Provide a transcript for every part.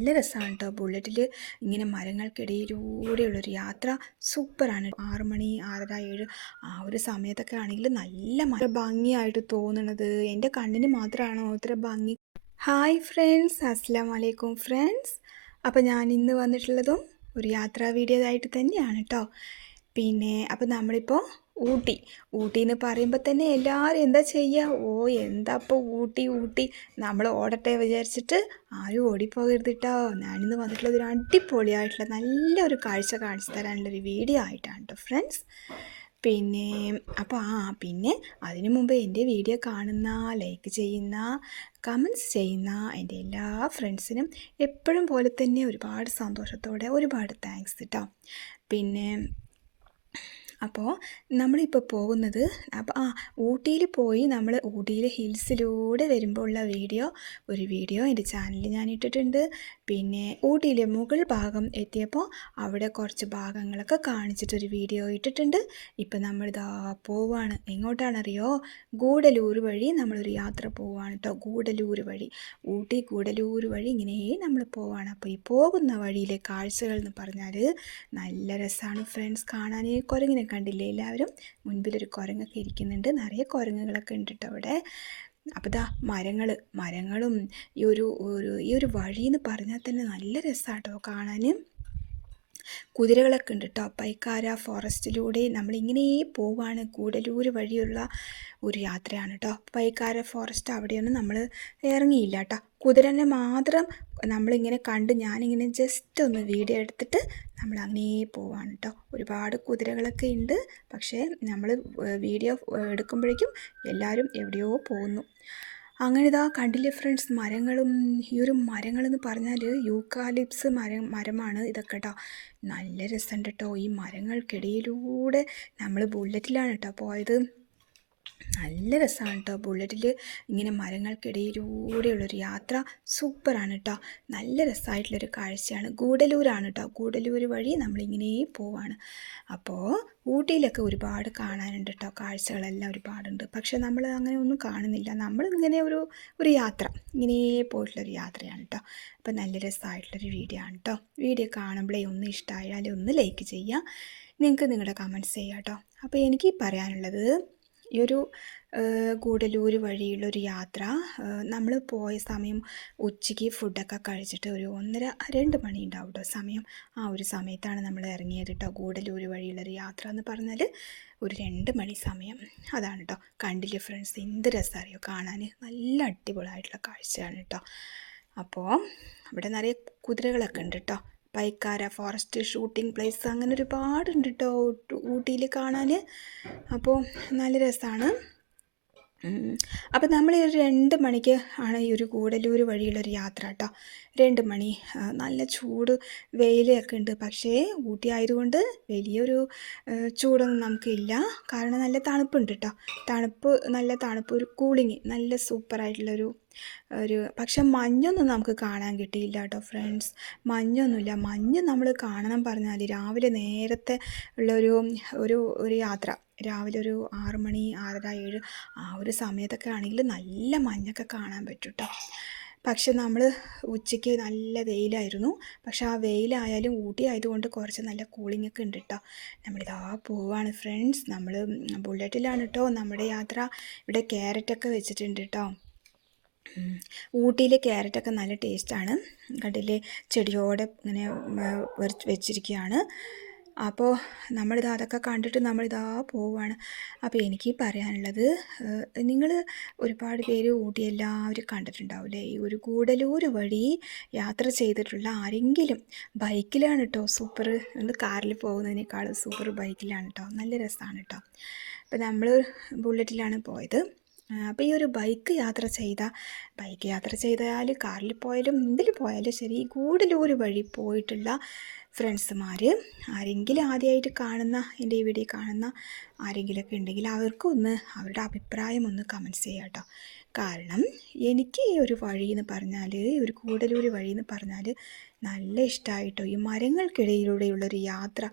നല്ല രസമാണ് കേട്ടോ. ബുള്ളറ്റിൽ ഇങ്ങനെ മരങ്ങൾക്കിടയിലൂടെയുള്ളൊരു യാത്ര സൂപ്പറാണ്. 6 മണി 6:30 7 ആ ഒരു സമയത്തൊക്കെ ആണെങ്കിൽ നല്ല ഭംഗിയായിട്ട് തോന്നണത് എൻ്റെ കണ്ണിന് മാത്രമാണോ ഇത്ര ഭംഗി? ഹായ് ഫ്രണ്ട്സ്, അസ്സലാമു അലൈക്കും ഫ്രണ്ട്സ്. അപ്പോൾ ഞാൻ ഇന്ന് വന്നിട്ടുള്ളതും ഒരു യാത്രാ വീഡിയോ ആയിട്ട് തന്നെയാണ് കേട്ടോ. അപ്പോൾ നമ്മളിപ്പോൾ ഊട്ടി എന്ന് പറയുമ്പോൾ തന്നെ എല്ലാവരും എന്താ ചെയ്യുക? എന്താ ഇപ്പോൾ ഊട്ടി നമ്മൾ ഓടട്ടെ വിചാരിച്ചിട്ട് ആരും ഓടിപ്പോകരുത് കേട്ടോ. ഞാനിന്ന് വന്നിട്ടുള്ളത് ഒരു അടിപൊളിയായിട്ടുള്ള നല്ലൊരു കാഴ്ച കാണിച്ചു തരാനുള്ളൊരു വീഡിയോ ആയിട്ടാണ് കേട്ടോ ഫ്രണ്ട്സ്. പിന്നെ അതിനു മുമ്പ് എൻ്റെ വീഡിയോ കാണുന്ന, ലൈക്ക് ചെയ്യുന്ന, കമൻറ്റ്സ് ചെയ്യുന്ന എൻ്റെ എല്ലാ ഫ്രണ്ട്സിനും എപ്പോഴും പോലെ തന്നെ ഒരുപാട് സന്തോഷത്തോടെ ഒരുപാട് താങ്ക്സ് കേട്ടോ. അപ്പോൾ നമ്മളിപ്പോൾ പോകുന്നത് ഊട്ടിയിൽ പോയി നമ്മൾ ഊട്ടിയിലെ ഹിൽസിലൂടെ വരുമ്പോൾ ഉള്ള ഒരു വീഡിയോ എൻ്റെ ചാനലിൽ ഞാൻ ഇട്ടിട്ടുണ്ട്. ഊട്ടിയിലെ മുകൾ ഭാഗം എത്തിയപ്പോൾ അവിടെ കുറച്ച് ഭാഗങ്ങളൊക്കെ കാണിച്ചിട്ടൊരു വീഡിയോ ഇട്ടിട്ടുണ്ട്. ഇപ്പം നമ്മളിതാ പോവാണ്. എങ്ങോട്ടാണറിയോ? ഗൂഡല്ലൂർ വഴി നമ്മളൊരു യാത്ര പോവാണ് കേട്ടോ. ഗൂഡല്ലൂർ വഴി, ഊട്ടി ഗൂഡല്ലൂർ വഴി ഇങ്ങനെ നമ്മൾ പോവാണ്. അപ്പോൾ ഈ പോകുന്ന വഴിയിലെ കാഴ്ചകൾ എന്ന് പറഞ്ഞാൽ നല്ല രസമാണ് ഫ്രണ്ട്സ് കാണാൻ. കുരങ്ങിനെ കണ്ടില്ലേ എല്ലാവരും? മുൻപിലൊരു കുരങ്ങൊക്കെ ഇരിക്കുന്നുണ്ട്. നിറയെ കുരങ്ങുകളൊക്കെ ഉണ്ട് കേട്ടോ അവിടെ. അപ്പോൾ മരങ്ങളും ഈ ഒരു വഴി എന്ന് പറഞ്ഞാൽ തന്നെ നല്ല രസമാട്ടോ കാണാൻ. കുതിരകളൊക്കെ ഉണ്ട് കേട്ടോ. പൈക്കാര ഫോറസ്റ്റിലൂടെ നമ്മളിങ്ങനെ പോവാണ്. ഗൂഡല്ലൂർ വഴിയുള്ള ഒരു യാത്രയാണ് കേട്ടോ. പൈക്കാര ഫോറസ്റ്റ് അവിടെയൊന്നും നമ്മൾ ഇറങ്ങിയില്ല കേട്ടോ. കുതിരനെ മാത്രം നമ്മളിങ്ങനെ കണ്ട് ഞാനിങ്ങനെ ജസ്റ്റ് ഒന്ന് വീഡിയോ എടുത്തിട്ട് നമ്മൾ അങ്ങനെ പോവാണ് കേട്ടോ. ഒരുപാട് കുതിരകളൊക്കെ ഉണ്ട്. പക്ഷേ നമ്മൾ വീഡിയോ എടുക്കുമ്പോഴേക്കും എല്ലാവരും എവിടെയോ പോകുന്നു. അങ്ങനെ ഇതാ കണ്ടില്ലേ ഫ്രണ്ട്സ്, ഈ ഒരു മരങ്ങളെന്ന് പറഞ്ഞാൽ യൂക്കാലിപ്സ് മരമാണ് ഇതൊക്കെ കേട്ടോ. നല്ല രസമുണ്ട് കേട്ടോ. ഈ മരങ്ങൾക്കിടയിലൂടെ നമ്മൾ ബുള്ളറ്റിലാണ് കേട്ടോ പോയത്. നല്ല രസമാണ് കേട്ടോ. ബുള്ളറ്റിൽ ഇങ്ങനെ മരങ്ങൾക്കിടയിലൂടെയുള്ളൊരു യാത്ര സൂപ്പറാണ് കേട്ടോ. നല്ല രസമായിട്ടുള്ളൊരു കാഴ്ചയാണ്. ഗൂഡല്ലൂരാണ് കേട്ടോ. ഗൂഡല്ലൂർ വഴി നമ്മളിങ്ങനെ പോവാണ്. അപ്പോൾ ഊട്ടിയിലൊക്കെ ഒരുപാട് കാണാനുണ്ട് കേട്ടോ. കാഴ്ചകളെല്ലാം ഒരുപാടുണ്ട്. പക്ഷെ നമ്മൾ അങ്ങനെ ഒന്നും കാണുന്നില്ല. നമ്മളിങ്ങനെ ഒരു യാത്ര ഇങ്ങനെ പോയിട്ടുള്ളൊരു യാത്രയാണ് കേട്ടോ. അപ്പോൾ നല്ല രസമായിട്ടുള്ളൊരു വീഡിയോ ആണ് കേട്ടോ. വീഡിയോ കാണുമ്പോഴേ ഒന്ന് ഇഷ്ടമായാലും ഒന്ന് ലൈക്ക് ചെയ്യുക. നിങ്ങൾക്ക് നിങ്ങളുടെ കമൻറ്റ്സ് ചെയ്യാം കേട്ടോ. അപ്പോൾ എനിക്ക് പറയാനുള്ളത്, ഈ ഒരു ഗൂഡല്ലൂർ വഴിയുള്ളൊരു യാത്ര നമ്മൾ പോയ സമയം ഉച്ചയ്ക്ക് ഫുഡൊക്കെ കഴിച്ചിട്ട് ഒരു 1:30-2 മണി ഉണ്ടാവും കേട്ടോ സമയം. ആ ഒരു സമയത്താണ് നമ്മൾ ഇറങ്ങിയത് കേട്ടോ. ഗൂഡല്ലൂർ വഴിയുള്ളൊരു യാത്ര എന്ന് പറഞ്ഞാൽ ഒരു 2 മണി സമയം. അതാണ് കേട്ടോ. കണ്ടില്ലേ ഫ്രണ്ട്സ്, എന്ത് രസമറിയോ കാണാൻ. നല്ല അടിപൊളിയായിട്ടുള്ള കാഴ്ചയാണ് കേട്ടോ. അപ്പോൾ ഇവിടെ നിറയെ കുതിരകളൊക്കെ ഉണ്ട് കേട്ടോ. പൈക്കാര ഫോറസ്റ്റ് ഷൂട്ടിംഗ് പ്ലേസ് അങ്ങനെ ഒരുപാടുണ്ട് കേട്ടോ ഊട്ടിയിൽ കാണാൻ. അപ്പോൾ നല്ല രസമാണ്. അപ്പോൾ നമ്മൾ ഒരു 2 മണിക്ക് ആണ് ഈ ഒരു ഗൂഡല്ലൂർ വഴിയുള്ളൊരു യാത്ര കേട്ടോ. 2 മണി, നല്ല ചൂട് വെയിലൊക്കെ ഉണ്ട്. പക്ഷേ ഊട്ടി ആയതുകൊണ്ട് വലിയൊരു ചൂടൊന്നും നമുക്കില്ല. കാരണം നല്ല തണുപ്പുണ്ട് കേട്ടോ. നല്ല തണുപ്പ്, ഒരു കൂളിങ്, നല്ല സൂപ്പറായിട്ടുള്ളൊരു പക്ഷെ മഞ്ഞൊന്നും നമുക്ക് കാണാൻ കിട്ടിയില്ല കേട്ടോ ഫ്രണ്ട്സ്. മഞ്ഞൊന്നുമില്ല. മഞ്ഞ് നമ്മൾ കാണണം പറഞ്ഞാൽ രാവിലെ നേരത്തെ ഒരു യാത്ര, രാവിലെ ഒരു 6 മണി 6:30 7 ആ ഒരു സമയത്തൊക്കെ ആണെങ്കിൽ നല്ല മഞ്ഞൊക്കെ കാണാൻ പറ്റും കേട്ടോ. പക്ഷെ നമ്മൾ ഉച്ചയ്ക്ക് നല്ല വെയിലായിരുന്നു. പക്ഷെ ആ വെയിലായാലും ഊട്ടി ആയതുകൊണ്ട് കുറച്ച് നല്ല കൂളിംഗ് ഒക്കെ ഉണ്ട് കേട്ടോ. നമ്മളിതാ പോവാണ് ഫ്രണ്ട്സ്. നമ്മൾ ബുള്ളറ്റിലാണ് കേട്ടോ നമ്മുടെ യാത്ര. ഇവിടെ ക്യാരറ്റൊക്കെ വെച്ചിട്ടുണ്ട് കേട്ടോ. ഊട്ടിയിലെ ക്യാരറ്റൊക്കെ നല്ല ടേസ്റ്റാണ്. കണ്ടില്ലേ, ചെടിയോടെ ഇങ്ങനെ വെച്ചിരിക്കുകയാണ്. അപ്പോൾ അതൊക്കെ കണ്ടിട്ട് നമ്മളിതാ പോവുകയാണ്. അപ്പോൾ എനിക്ക് പറയാനുള്ളത്, നിങ്ങൾ ഒരുപാട് പേര് ഊട്ടി എല്ലാവരും കണ്ടിട്ടുണ്ടാവില്ലേ? ഈ ഒരു ഗൂഡല്ലൂർ വഴി യാത്ര ചെയ്തിട്ടുള്ള ആരെങ്കിലും ബൈക്കിലാണ് കേട്ടോ സൂപ്പർ. നമ്മൾ കാറിൽ പോകുന്നതിനേക്കാളും സൂപ്പർ ബൈക്കിലാണ് കേട്ടോ. നല്ല രസമാണ് കേട്ടോ. അപ്പോൾ നമ്മൾ ബുള്ളറ്റിലാണ് പോയത്. അപ്പോൾ ഈ ഒരു ബൈക്ക് യാത്ര ചെയ്താൽ കാറിൽ പോയാലും എന്തിൽ പോയാലും ശരി, ഗൂഡല്ലൂർ വഴി പോയിട്ടുള്ള ഫ്രണ്ട്സുമാർ ആരെങ്കിലും ആദ്യമായിട്ട് എൻ്റെ ഈ വീഡിയോ കാണുന്ന ആരെങ്കിലുമൊക്കെ ഉണ്ടെങ്കിൽ അവർക്കൊന്ന് അവരുടെ അഭിപ്രായം ഒന്ന് കമൻറ്റ്സ് ചെയ്യാം കേട്ടോ. കാരണം എനിക്ക് ഈ ഒരു വഴി എന്ന് പറഞ്ഞാൽ, ഈ ഒരു ഗൂഡല്ലൂർ വഴി എന്ന് പറഞ്ഞാൽ നല്ല ഇഷ്ടമായിട്ടോ. ഈ മരങ്ങൾക്കിടയിലൂടെയുള്ളൊരു യാത്ര.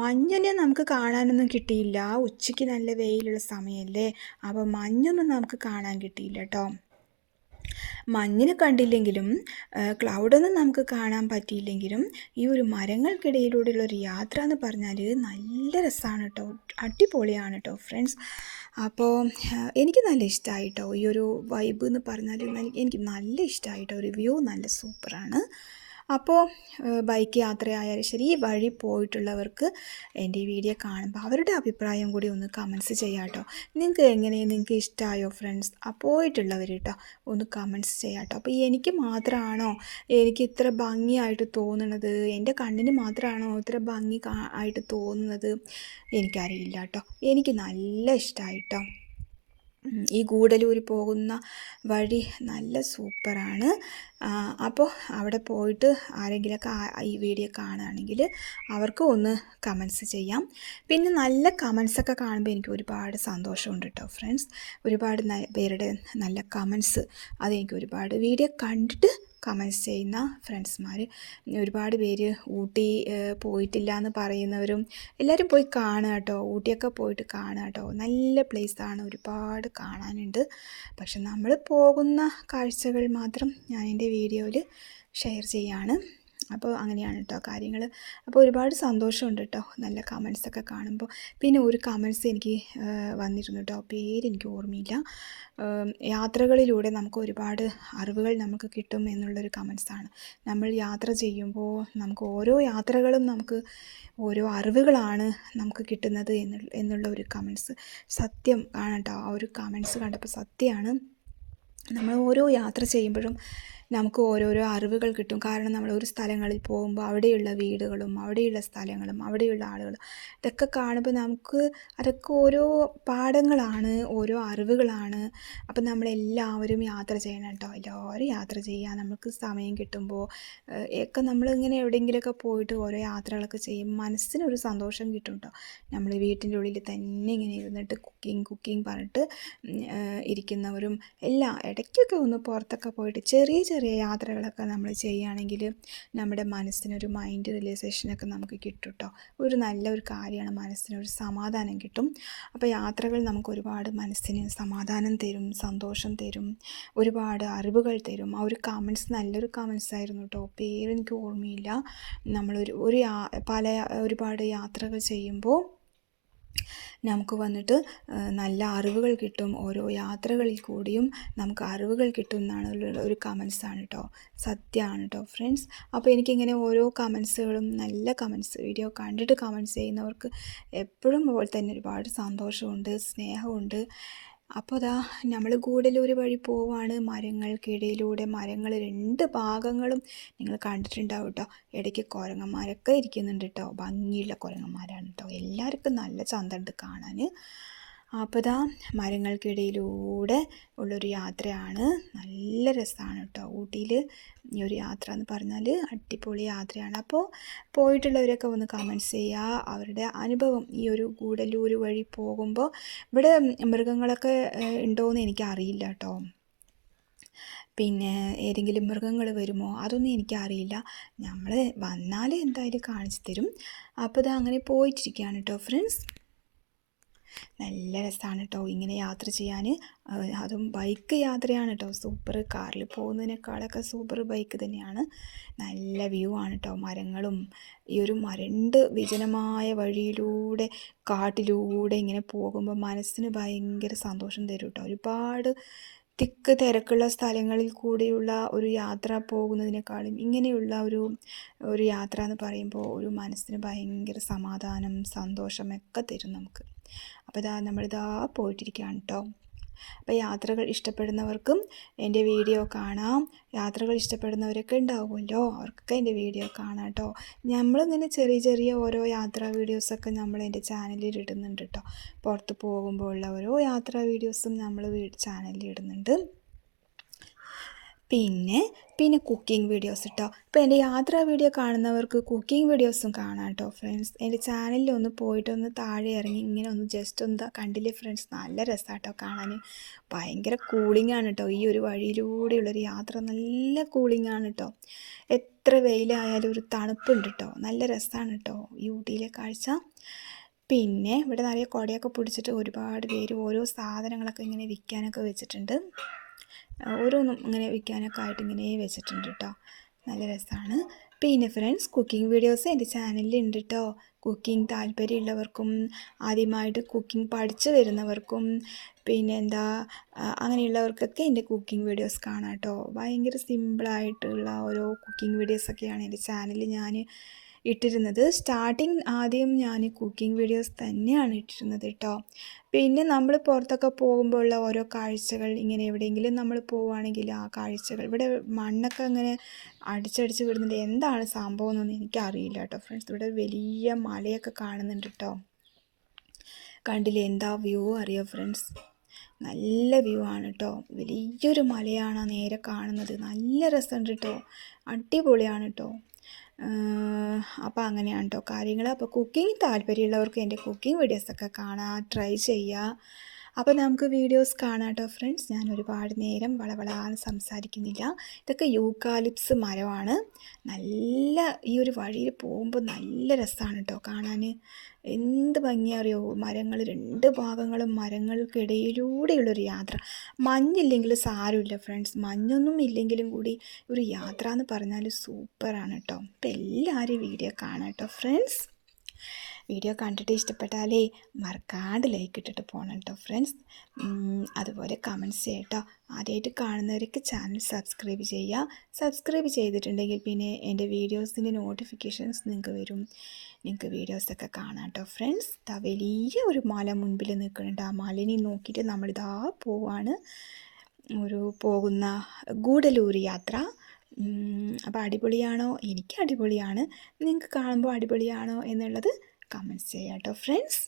മഞ്ഞിനെ നമുക്ക് കാണാനൊന്നും കിട്ടിയില്ല. ഉച്ചയ്ക്ക് നല്ല വെയിലുള്ള സമയമല്ലേ, അപ്പോൾ മഞ്ഞൊന്നും നമുക്ക് കാണാൻ കിട്ടിയില്ല കേട്ടോ. മഞ്ഞിനെ കണ്ടില്ലെങ്കിലും ക്ലൗഡൊന്നും നമുക്ക് കാണാൻ പറ്റിയില്ലെങ്കിലും ഈ ഒരു മരങ്ങൾക്കിടയിലൂടെയുള്ള ഒരു യാത്ര എന്ന് പറഞ്ഞാൽ നല്ല രസമാണ് കേട്ടോ. അടിപൊളിയാണ് കേട്ടോ ഫ്രണ്ട്സ്. അപ്പോൾ എനിക്ക് നല്ല ഇഷ്ടമായി കേട്ടോ ഈ ഒരു വൈബ് എന്ന് പറഞ്ഞാൽ. എനിക്ക് നല്ല ഇഷ്ടമായി കേട്ടോ. ഒരു വ്യൂ നല്ല സൂപ്പറാണ്. അപ്പോൾ ബൈക്ക് യാത്രയായാലും ശരി, ഈ വഴി പോയിട്ടുള്ളവർക്ക് എൻ്റെ ഈ വീഡിയോ കാണുമ്പോൾ അവരുടെ അഭിപ്രായം കൂടി ഒന്ന് കമൻസ് ചെയ്യാം കേട്ടോ. നിങ്ങൾക്ക് ഇഷ്ടമായോ ഫ്രണ്ട്സ്? പോയിട്ടുള്ളവർ കേട്ടോ ഒന്ന് കമൻസ് ചെയ്യാം കേട്ടോ. അപ്പോൾ എനിക്ക് മാത്രമാണോ എനിക്ക് ഇത്ര ഭംഗിയായിട്ട് തോന്നുന്നത്, എൻ്റെ കണ്ണിന് മാത്രമാണോ ഇത്ര ഭംഗി ആയിട്ട് തോന്നുന്നത്, എനിക്കറിയില്ല കേട്ടോ. എനിക്ക് നല്ല ഇഷ്ടമായി കേട്ടോ. ഈ ഗൂഡല്ലൂർ പോകുന്ന വഴി നല്ല സൂപ്പറാണ്. അപ്പോൾ അവിടെ പോയിട്ട് ആരെങ്കിലുമൊക്കെ ഈ വീഡിയോ കാണുകയാണെങ്കിൽ അവർക്ക് ഒന്ന് കമൻസ് ചെയ്യാം. പിന്നെ നല്ല കമൻസൊക്കെ കാണുമ്പോൾ എനിക്ക് ഒരുപാട് സന്തോഷമുണ്ട് കേട്ടോ ഫ്രണ്ട്സ്. ഒരുപാട് പേരുടെ നല്ല കമൻസ്, അതെനിക്ക് ഒരുപാട് വീഡിയോ കണ്ടിട്ട് കമൻസ് ചെയ്യുന്ന ഫ്രണ്ട്സ്മാർ ഒരുപാട് പേര് ഊട്ടി പോയിട്ടില്ല എന്ന് പറയുന്നവരും എല്ലാവരും പോയി കാണുക കേട്ടോ. ഊട്ടിയൊക്കെ പോയിട്ട് കാണുക കേട്ടോ. നല്ല പ്ലേസാണ്, ഒരുപാട് കാണാനുണ്ട്. പക്ഷെ നമ്മൾ പോകുന്ന കാഴ്ചകൾ മാത്രം ഞാൻ എൻ്റെ വീഡിയോയിൽ ഷെയർ ചെയ്യാണ്. അപ്പോൾ അങ്ങനെയാണ് കേട്ടോ കാര്യങ്ങൾ. അപ്പോൾ ഒരുപാട് സന്തോഷമുണ്ട് കേട്ടോ നല്ല കമൻസൊക്കെ കാണുമ്പോൾ. പിന്നെ ഒരു കമൻസ് എനിക്ക് വന്നിരുന്നു കേട്ടോ, പേരെനിക്ക് ഓർമ്മയില്ല. യാത്രകളിലൂടെ നമുക്ക് ഒരുപാട് അറിവുകൾ നമുക്ക് കിട്ടും എന്നുള്ളൊരു കമൻസാണ്. നമ്മൾ യാത്ര ചെയ്യുമ്പോൾ നമുക്ക് ഓരോ യാത്രകളും നമുക്ക് ഓരോ അറിവുകളാണ് നമുക്ക് കിട്ടുന്നത് എന്നുള്ള ഒരു കമൻസ് സത്യം ആണ് കേട്ടോ. ആ ഒരു കമൻസ് കണ്ടപ്പോൾ സത്യമാണ്. നമ്മൾ ഓരോ യാത്ര ചെയ്യുമ്പോഴും നമുക്ക് ഓരോരോ അറിവുകൾ കിട്ടും. കാരണം നമ്മൾ ഒരു സ്ഥലങ്ങളിൽ പോകുമ്പോൾ അവിടെയുള്ള വീടുകളും അവിടെയുള്ള സ്ഥലങ്ങളും അവിടെയുള്ള ആളുകളും ഇതൊക്കെ കാണുമ്പോൾ നമുക്ക് അതൊക്കെ ഓരോ പാഠങ്ങളാണ്, ഓരോ അറിവുകളാണ്. അപ്പം നമ്മളെല്ലാവരും യാത്ര ചെയ്യണം കേട്ടോ. എല്ലാവരും യാത്ര ചെയ്യുക. നമുക്ക് സമയം കിട്ടുമ്പോൾ ഒക്കെ നമ്മളിങ്ങനെ എവിടെയെങ്കിലുമൊക്കെ പോയിട്ട് ഓരോ യാത്രകളൊക്കെ ചെയ്യും, മനസ്സിനൊരു സന്തോഷം കിട്ടും കേട്ടോ. നമ്മൾ വീട്ടിൻ്റെ ഉള്ളിൽ തന്നെ ഇങ്ങനെ ഇരുന്നിട്ട് കുക്കിംഗ് പറഞ്ഞിട്ട് ഇരിക്കുന്നവരും എല്ലാം ഇടയ്ക്കൊക്കെ ഒന്ന് പുറത്തൊക്കെ പോയിട്ട് ചെറിയ ചെറിയ യാത്രകളൊക്കെ നമ്മൾ ചെയ്യുകയാണെങ്കിൽ നമ്മുടെ മനസ്സിനൊരു മൈൻഡ് റിലാക്സേഷനൊക്കെ നമുക്ക് കിട്ടും കേട്ടോ. ഒരു നല്ലൊരു കാര്യമാണ്, മനസ്സിനൊരു സമാധാനം കിട്ടും. അപ്പോൾ യാത്രകൾ നമുക്ക് ഒരുപാട് മനസ്സിന് സമാധാനം തരും, സന്തോഷം തരും, ഒരുപാട് അറിവുകൾ തരും. ആ ഒരു കമൻസ് നല്ലൊരു കമൻസ് ആയിരുന്നു കേട്ടോ. പേരെനിക്ക് ഓർമ്മയില്ല. നമ്മളൊരു ഒരുപാട് യാത്രകൾ ചെയ്യുമ്പോൾ നമുക്ക് വന്നിട്ട് നല്ല അറിവുകൾ കിട്ടും. ഓരോ യാത്രകളിൽ കൂടിയും നമുക്ക് അറിവുകൾ കിട്ടും എന്നാണ് ഒരു കമൻസാണ് കേട്ടോ. സത്യമാണ് കേട്ടോ ഫ്രണ്ട്സ്. അപ്പോൾ എനിക്കിങ്ങനെ ഓരോ കമൻസുകളും നല്ല കമൻസ് വീഡിയോ കണ്ടിട്ട് കമൻസ് ചെയ്യുന്നവർക്ക് എപ്പോഴും പോലെ തന്നെ ഒരുപാട് സന്തോഷമുണ്ട്, സ്നേഹമുണ്ട്. അപ്പോൾ നമ്മൾ ഗൂഡല്ലൂർ വഴി പോവാണ്. മരങ്ങൾക്കിടയിലൂടെ മരങ്ങൾ രണ്ട് ഭാഗങ്ങളും നിങ്ങൾ കണ്ടിട്ടുണ്ടാവും കേട്ടോ. ഇടയ്ക്ക് കുരങ്ങന്മാരൊക്കെ ഇരിക്കുന്നുണ്ട് കേട്ടോ. ഭംഗിയുള്ള കുരങ്ങന്മാരാണ് കേട്ടോ. എല്ലാവർക്കും നല്ല ചന്തമുണ്ട് കാണാൻ. അപ്പോൾ മരങ്ങൾക്കിടയിലൂടെ ഉള്ളൊരു യാത്രയാണ്. നല്ല രസമാണ് കേട്ടോ. ഊട്ടിയിൽ ഈ ഒരു യാത്ര എന്ന് പറഞ്ഞാൽ അടിപൊളി യാത്രയാണ്. അപ്പോൾ പോയിട്ടുള്ളവരൊക്കെ ഒന്ന് കമൻറ്റ്സ് ചെയ്യുക അവരുടെ അനുഭവം. ഈ ഒരു ഗൂഡല്ലൂർ വഴി പോകുമ്പോൾ ഇവിടെ മൃഗങ്ങളൊക്കെ ഉണ്ടോയെന്ന് എനിക്കറിയില്ല കേട്ടോ. പിന്നെ ഏതെങ്കിലും മൃഗങ്ങൾ വരുമോ അതൊന്നും എനിക്കറിയില്ല. നമ്മൾ വന്നാൽ എന്തായാലും കാണിച്ചു തരും. അപ്പോൾ അങ്ങനെ പോയിട്ടിരിക്കുകയാണ് കേട്ടോ ഫ്രണ്ട്സ്. നല്ല രസമാണ് കേട്ടോ ഇങ്ങനെ യാത്ര ചെയ്യാൻ. അതും ബൈക്ക് യാത്രയാണ് കേട്ടോ സൂപ്പർ. കാറിൽ പോകുന്നതിനേക്കാളൊക്കെ സൂപ്പർ ബൈക്ക് തന്നെയാണ്. നല്ല വ്യൂ ആണ് കേട്ടോ. മരങ്ങളും ഈ ഒരു വിജനമായ വഴിയിലൂടെ കാട്ടിലൂടെ ഇങ്ങനെ പോകുമ്പോൾ മനസ്സിന് ഭയങ്കര സന്തോഷം തരും കേട്ടോ. ഒരുപാട് തിരക്കുള്ള സ്ഥലങ്ങളിൽ കൂടെയുള്ള ഒരു യാത്ര പോകുന്നതിനേക്കാളും ഇങ്ങനെയുള്ള ഒരു യാത്ര എന്ന് പറയുമ്പോൾ ഒരു മനസ്സിന് ഭയങ്കര സമാധാനം, സന്തോഷമൊക്കെ തരും നമുക്ക്. അപ്പോൾ നമ്മളിതാ പോയിട്ടിരിക്കുകയാണ് കേട്ടോ. അപ്പോൾ യാത്രകൾ ഇഷ്ടപ്പെടുന്നവർക്കും എൻ്റെ വീഡിയോ കാണാം. യാത്രകൾ ഇഷ്ടപ്പെടുന്നവരൊക്കെ ഉണ്ടാവുമല്ലോ, അവർക്കൊക്കെ എൻ്റെ വീഡിയോ കാണാം കേട്ടോ. നമ്മളിങ്ങനെ ചെറിയ ഓരോ യാത്രാ വീഡിയോസൊക്കെ നമ്മൾ എൻ്റെ ചാനലിൽ ഇടുന്നുണ്ട് കേട്ടോ. പുറത്ത് പോകുമ്പോൾ ഉള്ള ഓരോ യാത്രാ വീഡിയോസും നമ്മൾ ചാനലിൽ ഇടുന്നുണ്ട്. പിന്നെ കുക്കിംഗ് വീഡിയോസ് കേട്ടോ. ഇപ്പോൾ എൻ്റെ യാത്രാ വീഡിയോ കാണുന്നവർക്ക് കുക്കിംഗ് വീഡിയോസും കാണാം കേട്ടോ ഫ്രണ്ട്സ്. എൻ്റെ ചാനലിൽ ഒന്ന് പോയിട്ടൊന്ന് താഴെ ഇറങ്ങി ഇങ്ങനെ ഒന്ന് ജസ്റ്റ് ഒന്ന് കണ്ടില്ലേ ഫ്രണ്ട്സ്. നല്ല രസമാണ് കേട്ടോ കാണാൻ. ഭയങ്കര കൂളിംഗ് ആണ് കേട്ടോ. ഈ ഒരു വഴിയിലൂടെയുള്ളൊരു യാത്ര നല്ല കൂളിംഗ് ആണ് കേട്ടോ. എത്ര വെയിലായാലും ഒരു തണുപ്പുണ്ട് കേട്ടോ. നല്ല രസമാണ് കേട്ടോ ഈ ഊട്ടിയിലെ കാഴ്ച. പിന്നെ ഇവിടെ നിറയെ കുടയൊക്കെ പിടിച്ചിട്ട് ഒരുപാട് പേര് ഓരോ സാധനങ്ങളൊക്കെ ഇങ്ങനെ വിൽക്കാനൊക്കെ വെച്ചിട്ടുണ്ട്. ഓരോന്നും ഇങ്ങനെ വിൽക്കാനൊക്കെ ആയിട്ട് ഇങ്ങനെ വെച്ചിട്ടുണ്ട് കേട്ടോ. നല്ല രസമാണ്. പിന്നെ ഫ്രണ്ട്സ്, കുക്കിംഗ് വീഡിയോസ് എൻ്റെ ചാനലിൽ ഉണ്ട് കേട്ടോ. കുക്കിംഗ് താല്പര്യമുള്ളവർക്കും ആദ്യമായിട്ട് കുക്കിംഗ് പഠിച്ചു വരുന്നവർക്കും പിന്നെ അങ്ങനെയുള്ളവർക്കൊക്കെ എൻ്റെ കുക്കിംഗ് വീഡിയോസ് കാണാം കേട്ടോ. ഭയങ്കര സിമ്പിളായിട്ടുള്ള ഓരോ കുക്കിംഗ് വീഡിയോസൊക്കെയാണ് എൻ്റെ ചാനലിൽ ഞാൻ ഇട്ടിരുന്നത്. ആദ്യം ഞാൻ കുക്കിംഗ് വീഡിയോസ് തന്നെയാണ് ഇട്ടിരുന്നത് കേട്ടോ. പിന്നെ നമ്മൾ പുറത്തൊക്കെ പോകുമ്പോഴുള്ള ഓരോ കാഴ്ചകൾ, ഇങ്ങനെ എവിടെയെങ്കിലും നമ്മൾ പോവുകയാണെങ്കിൽ ആ കാഴ്ചകൾ, ഇവിടെ മണ്ണൊക്കെ അങ്ങനെ അടിച്ചടിച്ച് വിടുന്നുണ്ട്, എന്താണ് സംഭവം എന്നൊന്നും എനിക്കറിയില്ല കേട്ടോ ഫ്രണ്ട്സ്. ഇവിടെ വലിയ മലയൊക്കെ കാണുന്നുണ്ട് കേട്ടോ. കണ്ടില്ലേ, എന്താ വ്യൂ അറിയോ ഫ്രണ്ട്സ്? നല്ല വ്യൂ ആണ് കേട്ടോ. വലിയൊരു മലയാണ് നേരെ കാണുന്നത്. നല്ല രസമുണ്ട് കേട്ടോ, അടിപൊളിയാണ് കേട്ടോ. അപ്പോൾ അങ്ങനെയാണ് കേട്ടോ കാര്യങ്ങൾ. അപ്പോൾ കുക്കിംഗ് താല്പര്യമുള്ളവർക്ക് എൻ്റെ കുക്കിംഗ് വീഡിയോസൊക്കെ കാണാം, ട്രൈ ചെയ്യുക. അപ്പോൾ നമുക്ക് വീഡിയോസ് കാണാം കേട്ടോ ഫ്രണ്ട്സ്. ഞാൻ ഒരുപാട് നേരം വളവളാന്ന് സംസാരിക്കുന്നില്ല. ഇതൊക്കെ യൂക്കാലിപ്സ് മരമാണ്. നല്ല ഈ ഒരു വഴിയിൽ പോകുമ്പോൾ നല്ല രസമാണ് കേട്ടോ കാണാൻ. എന്ത് ഭംഗിയറിയോ, മരങ്ങൾ, രണ്ട് ഭാഗങ്ങളും മരങ്ങൾക്കിടയിലൂടെയുള്ളൊരു യാത്ര. മഞ്ഞില്ലെങ്കിൽ സാരമില്ല ഫ്രണ്ട്സ്, മഞ്ഞൊന്നും ഇല്ലെങ്കിലും കൂടി ഒരു യാത്ര എന്ന് പറഞ്ഞാൽ സൂപ്പറാണ് കേട്ടോ. അപ്പോൾ എല്ലാവരും വീഡിയോ കാണാം കേട്ടോ ഫ്രണ്ട്സ്. വീഡിയോ കണ്ടിട്ട് ഇഷ്ടപ്പെട്ടാലേ മറക്കാണ്ട് ലൈക്ക് ഇട്ടിട്ട് പോകണം കേട്ടോ ഫ്രണ്ട്സ്. അതുപോലെ കമൻറ്റ്സ് ചെയ്യട്ടോ. ആദ്യമായിട്ട് കാണുന്നവരൊക്കെ ചാനൽ സബ്സ്ക്രൈബ് ചെയ്യുക. സബ്സ്ക്രൈബ് ചെയ്തിട്ടുണ്ടെങ്കിൽ പിന്നെ എൻ്റെ വീഡിയോസിൻ്റെ നോട്ടിഫിക്കേഷൻസ് നിങ്ങൾക്ക് വരും. നിങ്ങൾക്ക് വീഡിയോസൊക്കെ കാണാം കേട്ടോ ഫ്രണ്ട്സ്. വലിയ ഒരു മല മുൻപിൽ നിൽക്കുന്നുണ്ട്. ആ മലനെ നോക്കിയിട്ട് നമ്മളിതാ പോവാണ് പോകുന്ന ഗൂഡല്ലൂർ യാത്ര. അപ്പോൾ അടിപൊളിയാണോ? എനിക്ക് അടിപൊളിയാണ്. നിങ്ങൾക്ക് കാണുമ്പോൾ അടിപൊളിയാണോ എന്നുള്ളത് കമൻറ്റ്സ് ചെയ്യാം കേട്ടോ ഫ്രണ്ട്സ്.